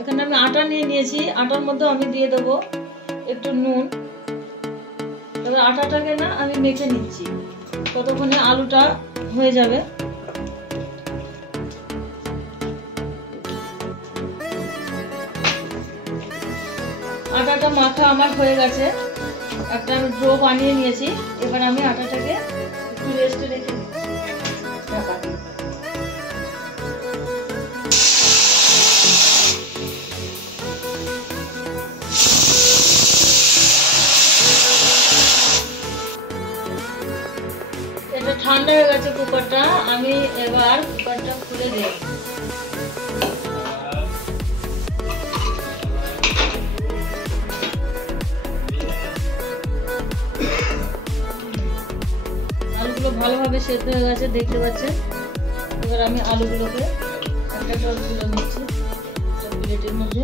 এখানে আমি আটা নিয়ে নিয়েছি, আটার মধ্যে আমি দিয়ে দেবো একটু নুন। এবার আটাটাকে না আমি মেখে নিচ্ছি, ততক্ষণে আলুটা হয়ে যাবে। আটাটা মাখা আমার হয়ে গেছে, একটা আমি ডো বানিয়ে নিয়েছি। এবার আমি আটাটাকে একটু রেস্টে রেখে দিচ্ছি। এটা ঠান্ডা হয়ে গেছে কুকারটা, আমি এবার কুকারটা খুলে দিই। আলুগুলো ভালোভাবে সেদ্ধ হয়ে গেছে দেখতে পাচ্ছেন। এবার আমি আলুগুলোকে একটা একটা তুলে নিচ্ছি প্লেটের মধ্যে।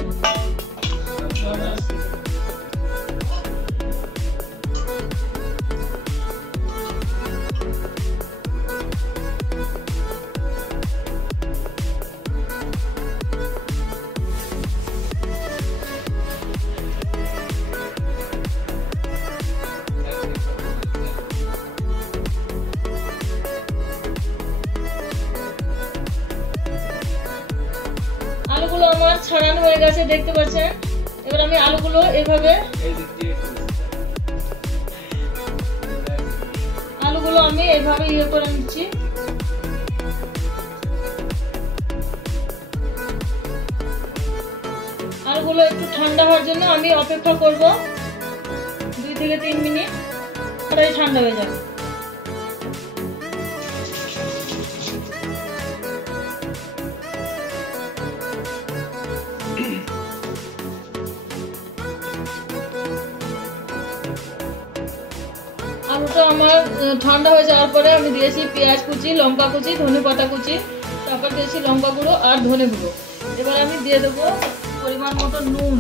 আলুগুলো আমার ছাড়ানো হয়ে গেছে দেখতে পাচ্ছেন। এবার আমি আলুগুলো এভাবে ইয়ে করে নিচ্ছি। আলুগুলো একটু ঠান্ডা হওয়ার জন্য আমি অপেক্ষা করব 2 থেকে 3 মিনিট, তারপরে ঠান্ডা হয়ে যাবে। আলুটা আমার ঠান্ডা হয়ে যাওয়ার পরে আমি দিয়েছি পেঁয়াজ কুচি, লঙ্কা কুচি, ধনে পাতা কুচি, তারপর দিয়েছি লঙ্কা গুঁড়ো আর ধনে গুঁড়ো। এবার আমি দিয়ে দেবো পরিমাণ মতো নুন।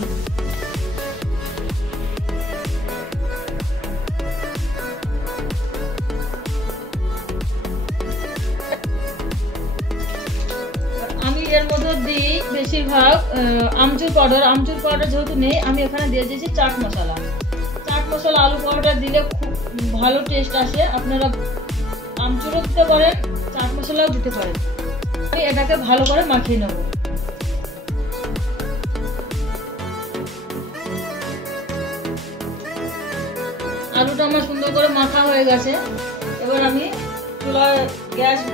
আমি এর মধ্যে দিই বেশিরভাগ আমচুর পাউডার। আমচুর পাউডার যেহেতু নেই, আমি এখানে দিয়ে দিয়েছি চাট মশলা। চাট মশলা আলু পাউডার দিলে খুব ভালো টেস্ট আসে। আপনারা আমচুরও দিতে পারেন, চাট মশলাও দিতে পারেন। আমি এটাকে ভালো করে মাখিয়ে নেব। আলুটা আমার সুন্দর করে মাখা হয়ে গেছে। এবার আমি চুলায় গ্যাসের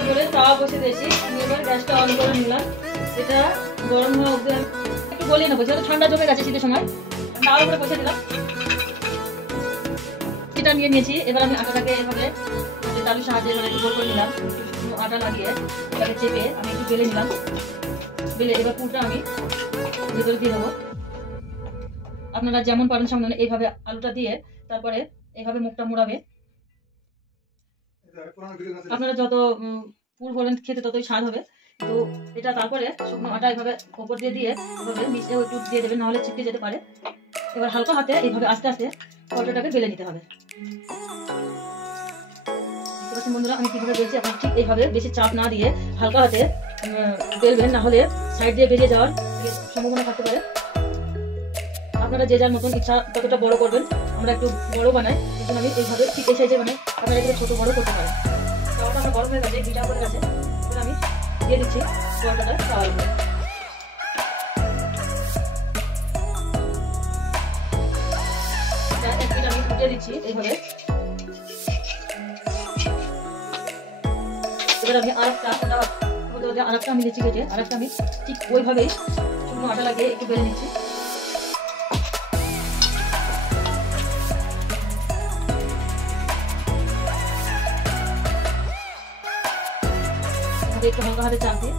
উপরে তাওয়া বসে দিয়েছি। আমি এবার গ্যাসটা অন করে নিলাম। এটা গরম হওয়া অবধি একটু গলিয়ে নেবো, যেহেতু ঠান্ডা জমে গেছে শীতের সময়। তাওয়ার উপরে বসে দিলাম, এটা নিয়ে নিয়েছি। এবার আমি আটাটাকে এভাবে তালুর সাহায্যে এভাবে একটু গোল করে নিলাম। আটা লাগিয়ে এটাকে চেপে আমি একটু বেলে নিলাম। বেলে এবার পুরটা আমি ভেতরে দিয়ে দেবো। আপনারা যেমন পারেন সামনে এইভাবে আলুটা দিয়ে তারপরে এইভাবে মুখটা মুড়াবে। আপনারা যত পুর বলেন খেতে ততই স্বাদ হবে। তো এটা তারপরে শুকনো আটা এইভাবে ওপর দিয়ে এভাবে মিশিয়ে একটু দিয়ে দেবেন, নাহলে ছিটকে যেতে পারে। এবার হালকা হাতে এইভাবে আস্তে আস্তে পরোটাটাকে বেলে নিতে হবে। বন্ধুরা আমি কিভাবে বেলছি, আপনার ঠিক এইভাবে বেশি চাপ না দিয়ে হালকা হাতে বেলবেন, না হলে সাইড দিয়ে বেরিয়ে যাওয়ার সম্ভাবনা থাকতে পারে। আপনারা যে যার মতন ইচ্ছা কতটা বড় করবেন, আমরা একটু বড় বানাই, কিন্তু আমি এইভাবে ঠিক এই সাইজে বানাই। আপনারা এগুলো ছোট বড় করতে পারেন। তাওয়াটা আমার গরম হয়ে গেছে, ঘিটা করে গেছে। এবার আমি দিয়ে দিচ্ছি পরোটাটা তাওয়ার উপরে। আমি ফুটিয়ে দিচ্ছি এইভাবে। এবার আমি আরেকটা আমি দিচ্ছি কেটে, আরেকটা আমি ঠিক ওইভাবেই শুকনো আটা লাগিয়ে একটু বেলে নিচ্ছি। একটু হালকা হাতে চাপ দিয়ে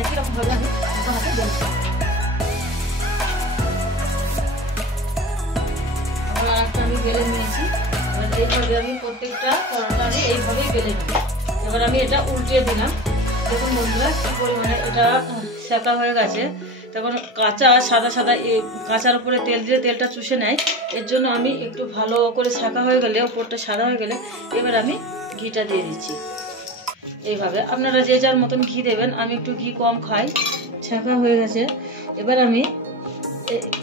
একই রকম ভাবে আমি হালকা হাতে বেলছি। আবার আরেকটা আমি বেলে নিয়েছি। এইভাবে আমি প্রত্যেকটা পরোটা আমি এইভাবেই বেলে নিই। এবার আমি এটা উল্টিয়ে দিলাম। দেখুন বন্ধুরা কি পরিমাণে এটা সেকা হয়ে গেছে। তখন কাঁচা সাদা সাদা কাঁচার উপরে তেল দিলে তেলটা চুষে নেয়। এর জন্য আমি একটু ভালো করে সেকা হয়ে গেলে, ওপরটা সাদা হয়ে গেলে এবার আমি ঘিটা দিয়ে দিচ্ছি। এইভাবে আপনারা যে যার মতন ঘি দেবেন। আমি একটু ঘি কম খাই, ছাঁকা হয়ে গেছে। এবার আমি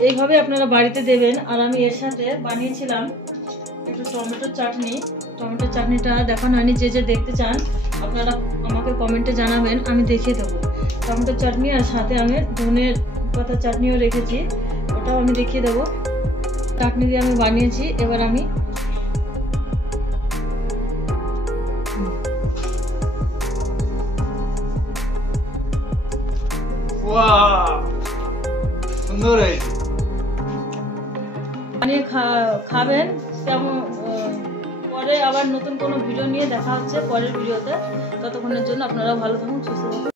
এইভাবে আপনারা বাড়িতে দেবেন। আর আমি এর সাথে বানিয়েছিলাম একটু টমেটোর চাটনি। টমেটোর চাটনিটা দেখানো হয়নি, যে যে দেখতে চান আপনারা আমাকে কমেন্টে জানাবেন, আমি দেখিয়ে দেবো। টমেটোর চাটনি আর সাথে আমি ধনে পাতার চাটনিও রেখেছি, ওটাও আমি দেখিয়ে দেবো। চাটনি দিয়ে আমি বানিয়েছি। এবার আমি বানিয়ে খাবেন কেমন। পরে আবার নতুন কোনো ভিডিও নিয়ে দেখা হচ্ছে পরের ভিডিওতে। ততক্ষণের জন্য আপনারা ভালো থাকুন, সুস্থ থাকুন।